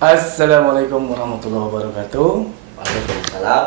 Assalamualaikum warahmatullahi wabarakatuh. Waalaikumsalam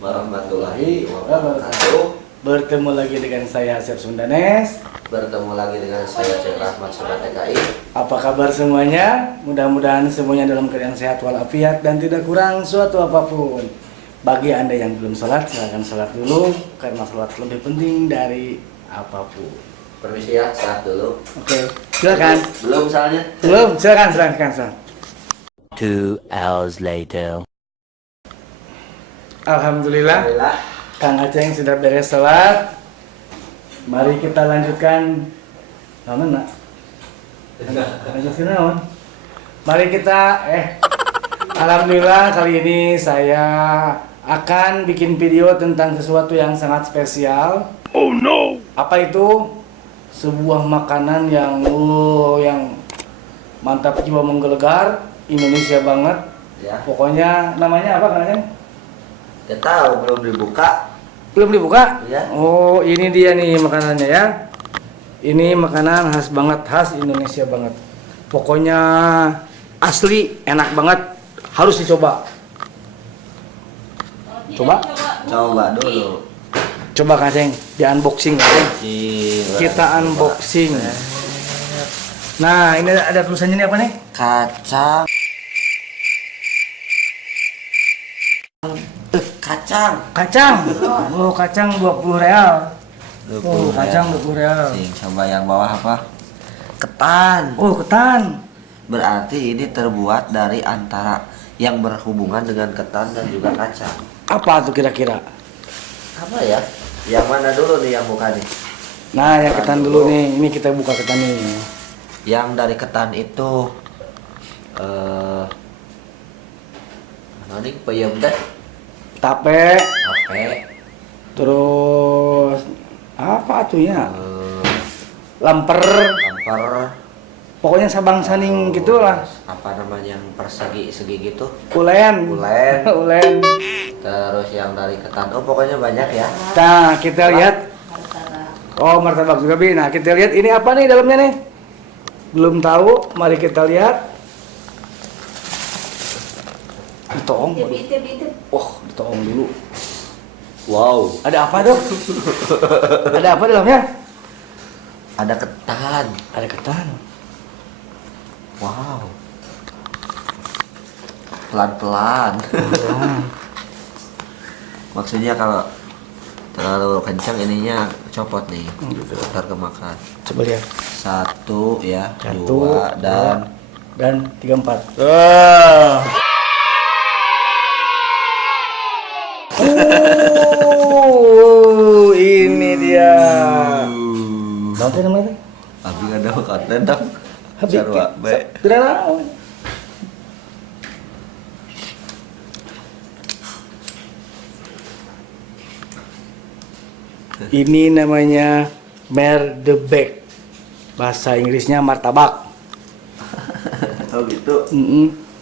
warahmatullahi wabarakatuh. Bertemu lagi dengan saya Chef Sundanes. Bertemu lagi dengan saya Chef Rahmat Sobat TKI. Apa kabar semuanya? Mudah-mudahan semuanya dalam keadaan sehat walafiat dan tidak kurang suatu apapun. Bagi Anda yang belum sholat, silakan sholat dulu karena sholat lebih penting dari apapun. Permisi ya, sholat dulu. Oke, silakan. Belum soalnya. Belum, silakan. 2 hours later. Alhamdulillah, Kang Aceng sudah beres sholat. Mari kita lanjutkan. Mana? Lanjutkan naon? Mari kita Alhamdulillah kali ini saya akan bikin video tentang sesuatu yang sangat spesial. Oh no. Apa itu? Sebuah makanan yang mantap jiwa menggelegar, Indonesia banget. Ya. Pokoknya namanya apa Kang Aceng? Gak tahu, belum dibuka. Belum dibuka? Ya. Oh, ini dia nih makanannya ya. Ini makanan khas banget, khas Indonesia banget. Pokoknya asli, enak banget. Harus dicoba. Coba? Coba dulu. Coba Kang Aceng, di unboxing Kang Aceng. Kita unboxing. Nah, ini ada tulisannya ini apa nih? Kacang. Kacang. Oh, kacang 20 real. Oh, kacang 20 real. Coba yang bawah apa? Ketan. Oh, ketan. Berarti ini terbuat dari antara yang berhubungan dengan ketan dan juga kacang. Apa tuh kira-kira? Apa ya? Yang mana dulu nih yang buka nih? Nah, yang ketan dulu nih. Ini kita buka ketan nih. Yang dari ketan itu mana nih peyem teh? Tape. Oke. Terus apa tuh ya? Lemper. Pokoknya sabang saning gitulah. Apa namanya yang persegi-segi gitu? Ulen. Ulen. Terus yang dari ketan. Oh, pokoknya banyak ya. Nah, kita lihat. Oh, martabak juga Bi. Nah, kita lihat ini apa nih dalamnya nih? Belum tahu. Mari kita lihat. Ditoong. Oh, ditoong dulu. Wow. Ada apa dong? Ada apa dalamnya? Ada ketan. Ada ketan. Wow. Pelan-pelan. Maksudnya kalau terlalu kencang ininya copot nih. Ntar kemakan. Coba lihat. 1 ya, 1, 2 dan 3, 4. Ini dia. Nanti namanya? Abi nggak ada makan dendam. Habis Sarwa bae. tidak tahu. Ini namanya merdebek. Bahasa Inggrisnya martabak. Oh gitu.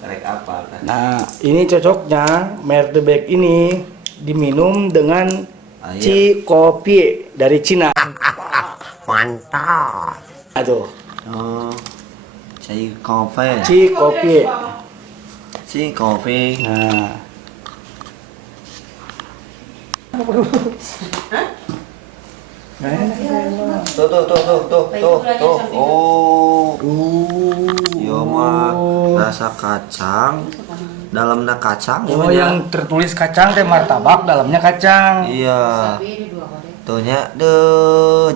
Karek apa kan? Nah, ini cocoknya merdebek ini diminum dengan kopi dari Cina. Mantap. Aduh. Oh. Kopi. Kopi. Nah. Tuh. Oh. Yo mah rasa kacang. Dalamnya kacang. Oh, yang tertulis kacang teh martabak, dalamnya kacang. Iya. Tuhnya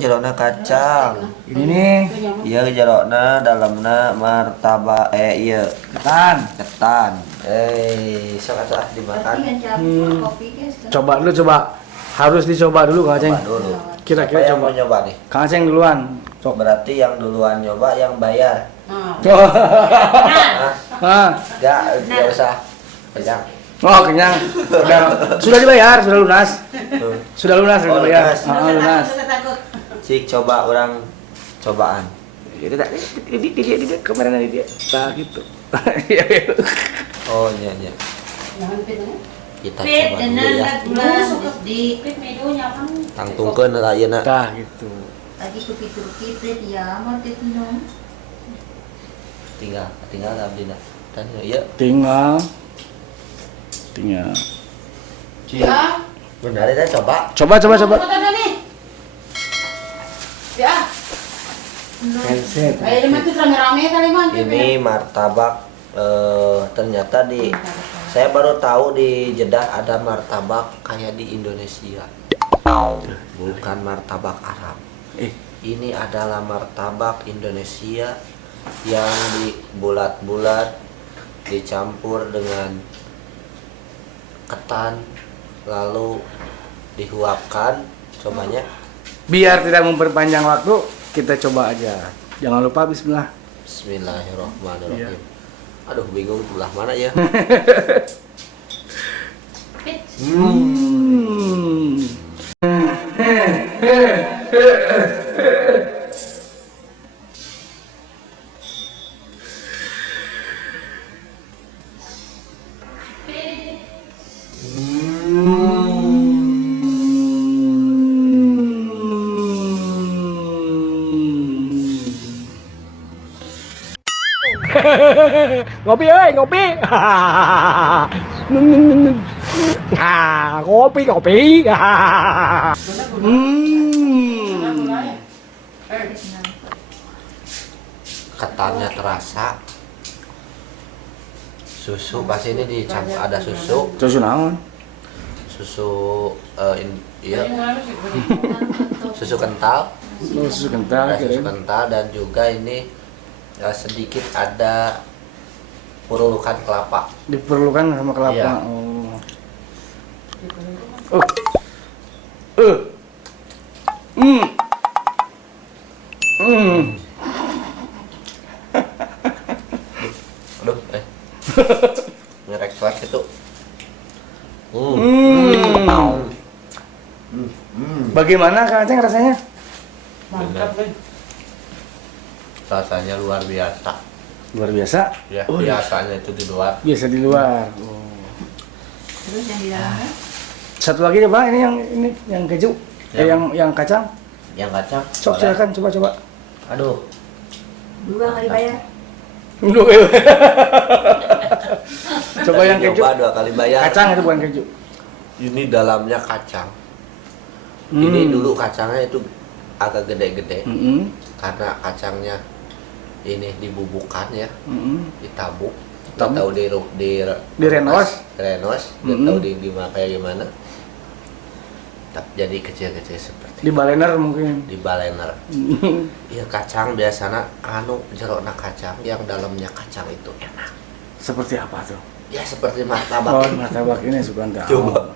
jerona kacang. Ini nih Iya jerona dalamnya martabak iya ketan. sok atuh dimakan. Coba dulu coba. Harus dicoba dulu Kang Aceng. Coba dulu. Kira-kira Siapa yang coba. mau nyoba nih? Kang Aceng duluan. Sok. Berarti yang duluan nyoba yang bayar. Oh. Ah. Enggak usah. Kenyang. Oh, kenyang. Sudah dibayar, sudah lunas. Sudah lunas, sudah Oh, dibayar. lunas. Lunas. Cik coba orang cobaan. Itu tak di kamera dia. Nah, gitu. Oh iya iya. Kita Pit, coba dulu ya. di pit medonya kan. Tangtungkeun eta ayeuna. Nah, gitu. Lagi kupi-kupi pit ya, mau pit minum. Tinggal abdina. Dan iya. Tinggal. Ya. Benar kita coba. Coba. Foto nih. Ya. Headset. Ayo mah tuh rame-rame kali mah. Ini martabak ternyata saya baru tahu di Jeddah ada martabak kayak di Indonesia. Bukan martabak Arab. Ini adalah martabak Indonesia yang bulat-bulat dicampur dengan ketan lalu dihuapkan. Cobanya Biar tidak memperpanjang waktu, kita coba aja. Jangan lupa bismillah. Bismillahirrahmanirrahim. Iya. Aduh bingung belah mana ya. Pit. Ngopi ơi, ngopi. Ngopi. Ketannya terasa. Susu pas ini dicampur ada susu. Susu naon? Susu iya. Susu kental. Susu kental. Ada susu kental dan juga ini sedikit ada perulukan kelapa. Diperlukan sama kelapa. Iya. Aduh, ngerek-ngerek itu. Bagaimana Kang Aceng rasanya? Mantap nih. Rasanya luar biasa. Luar biasa. Ya, Oh, biasanya itu di luar. biasa di luar. Terus yang di dalamnya? Satu lagi coba ini yang keju. Yang kacang. Yang kacang. Sok boleh. silakan coba. Aduh. 2 kali bayar. Coba yang keju. Coba 2 kali bayar. Kacang itu bukan keju. Ini dalamnya kacang. Ini dulu kacangnya itu agak gede-gede. Karena kacangnya ini dibubukan ya, ditabuk. Nggak tahu Direnos. nggak tahu kayak gimana. Jadi kecil-kecil seperti Di balener mungkin. di balener. Ya kacang biasanya jerona kacang yang dalamnya kacang itu enak. Seperti apa tuh? Ya seperti Oh, martabak. martabak ini Suganda. Coba.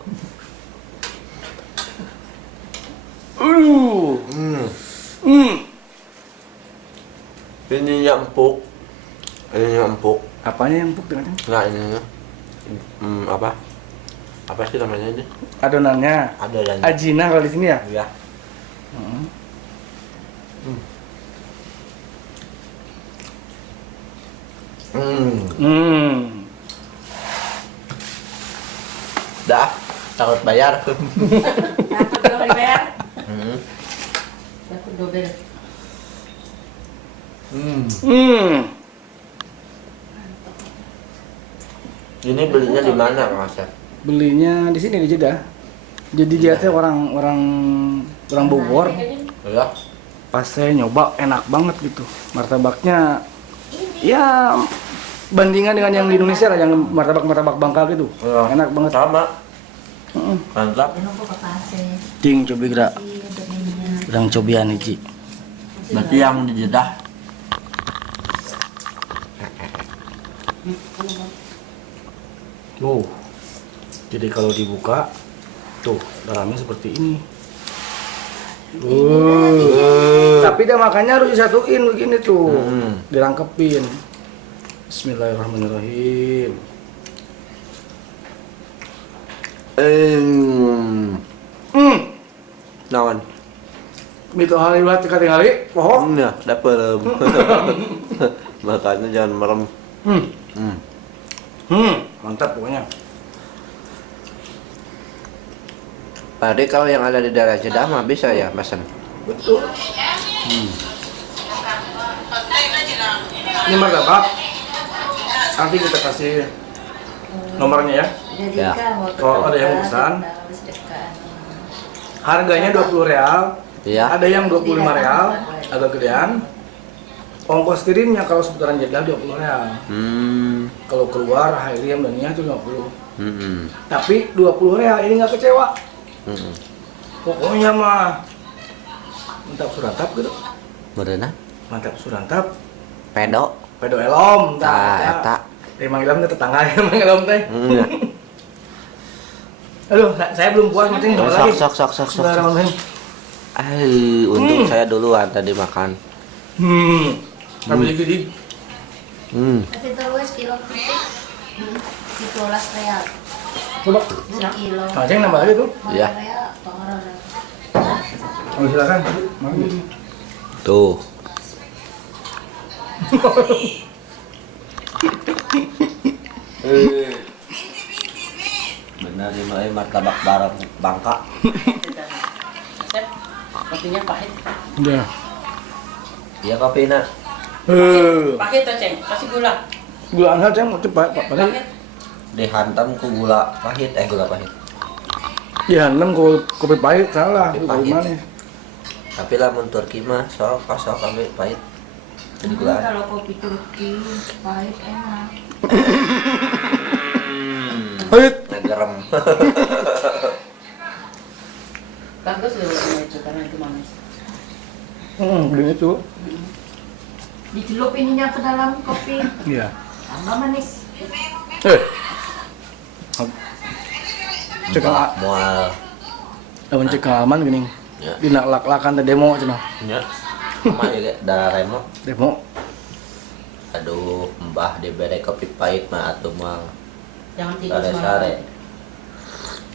Ini empuk. Apanya yang empuk dengan Nah ininya apa? Apa sih namanya ini? adonannya? Ada yang Ajina kalau di sini ya? ya. Dah, takut bayar. Dapat 2 kali bayar. Dapat double. Ini belinya di mana, Kang Asep? Belinya di sini di Jeddah. Jadi dia teh orang Bogor. Ya. Pas saya nyoba enak banget gitu. Martabaknya ya bandingan dengan yang di Indonesia lah, yang martabak Bangka gitu. Ya. Enak banget. Sama. Mantap. Jangan lupa kasih. Ting coba gerak. Untuk minyak. Udang cobian hiji. Berarti yang di Jeddah. Jadi kalau dibuka Tuh, dalamnya seperti ini. Tapi dia makannya harus disatuin begini tuh. Dirangkepin. Bismillahirrahmanirrahim. Naon? Itu hal yang kali pohon. Ya, dapet. Makanya jangan merem. Mantap pokoknya. Pak Ade, kalau yang ada di daerah Jeddah mah bisa ya pesan? Betul. Ini martabak. Nanti kita kasih nomornya ya. Jadi Ya. kan mau Kalau ada yang pesan, sedekah. harganya 20 real. Iya. Ada yang 25 real, agak gedean. Ongkos kirimnya kalau seputaran Jeddah 20 real. Kalau keluar Hairiam dan Nia itu 50. Tapi 20 real ini nggak kecewa. Pokoknya mah mantap surantap gitu. Berenang? Mantap surantap. Pedo? Pedo elom. Eta. Emang ilom teh tetangga emang ilom teh. Iya. Aduh, saya belum puas penting coba lagi. Sok. Bismillahirrahmanirrahim. Untung saya duluan tadi makan. Kami gigi. Tapi terus kilo putih 17 real. Coba. Sekilo. Aceng nambah lagi tuh. Iya. Real, pengaruh. Oh, silakan. Mari. Tuh. Benar ini martabak bareng Bangka. Sep, kopinya pahit. Udah. Iya kopinya. Pahit tuh, Ceng. Kasih gula. Gula anget Ceng mau cepat Pak. Pahit. Dihantam ku gula pahit. Gula pahit. Iya, 6 kopi pahit salah. Kopi Kopi pahit. manis. Tapi lamun Turki mah sok ambil pahit. Jadi gula. Kalau kopi Turki pahit enak. Pahit. Ngegerem. Bagus loh itu karena itu manis. Beli itu. Dicelup ininya ke dalam kopi. Iya. Tambah manis. Cekal Mual. lawan cekal aman gini. Ya. Dina lak-lakan teh demo cenah. Ya. Sama ya darah remo. Demo. Aduh, mbah diberi kopi pahit mah atuh mah Jangan tidur sare-sare.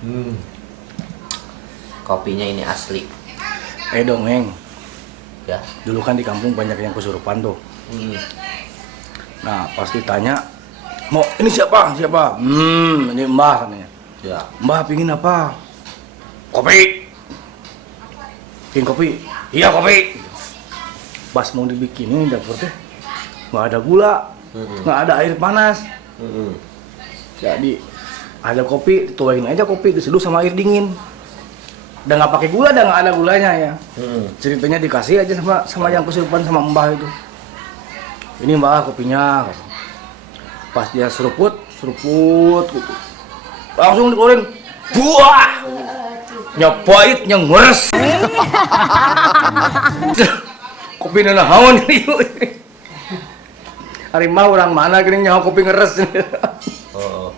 semalam. Kopinya ini asli. Dongeng. Ya. Dulu kan di kampung banyak yang kesurupan tuh. Nah, pasti tanya, "Mau ini siapa? Siapa?" Ini Mbah katanya. Ya. "Mbah pingin apa?" "Kopi." "Pingin kopi?" "Iya, kopi." Pas mau dibikinin dapur teh nggak ada gula, nggak ada air panas. Jadi ada kopi, dituain aja kopi, diseduh sama air dingin. Udah nggak pakai gula, udah nggak ada gulanya ya. Ceritanya dikasih aja sama yang kesurupan sama Mbah itu. "Ini Mbah kopinya." Pas dia seruput gitu. Langsung dikeluarin. Buah! Nyapait, nyengures. Kopi nana hawan itu. Harimau orang mana gini nyawa kopi ngeres. Oh.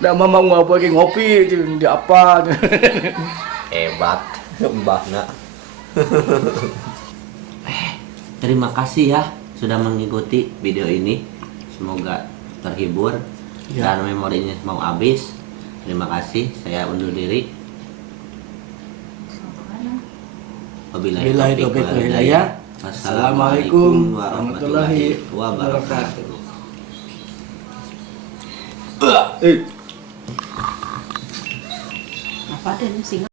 Udah mama mau apa lagi ngopi di apa. Hebat mbahna. Terima kasih ya sudah mengikuti video ini. Semoga terhibur dan memorinya mau habis. Terima kasih. Saya undur diri. Wabillahi taufiq wal hidayah. Assalamualaikum warahmatullahi wabarakatuh. Apa ada nih singa?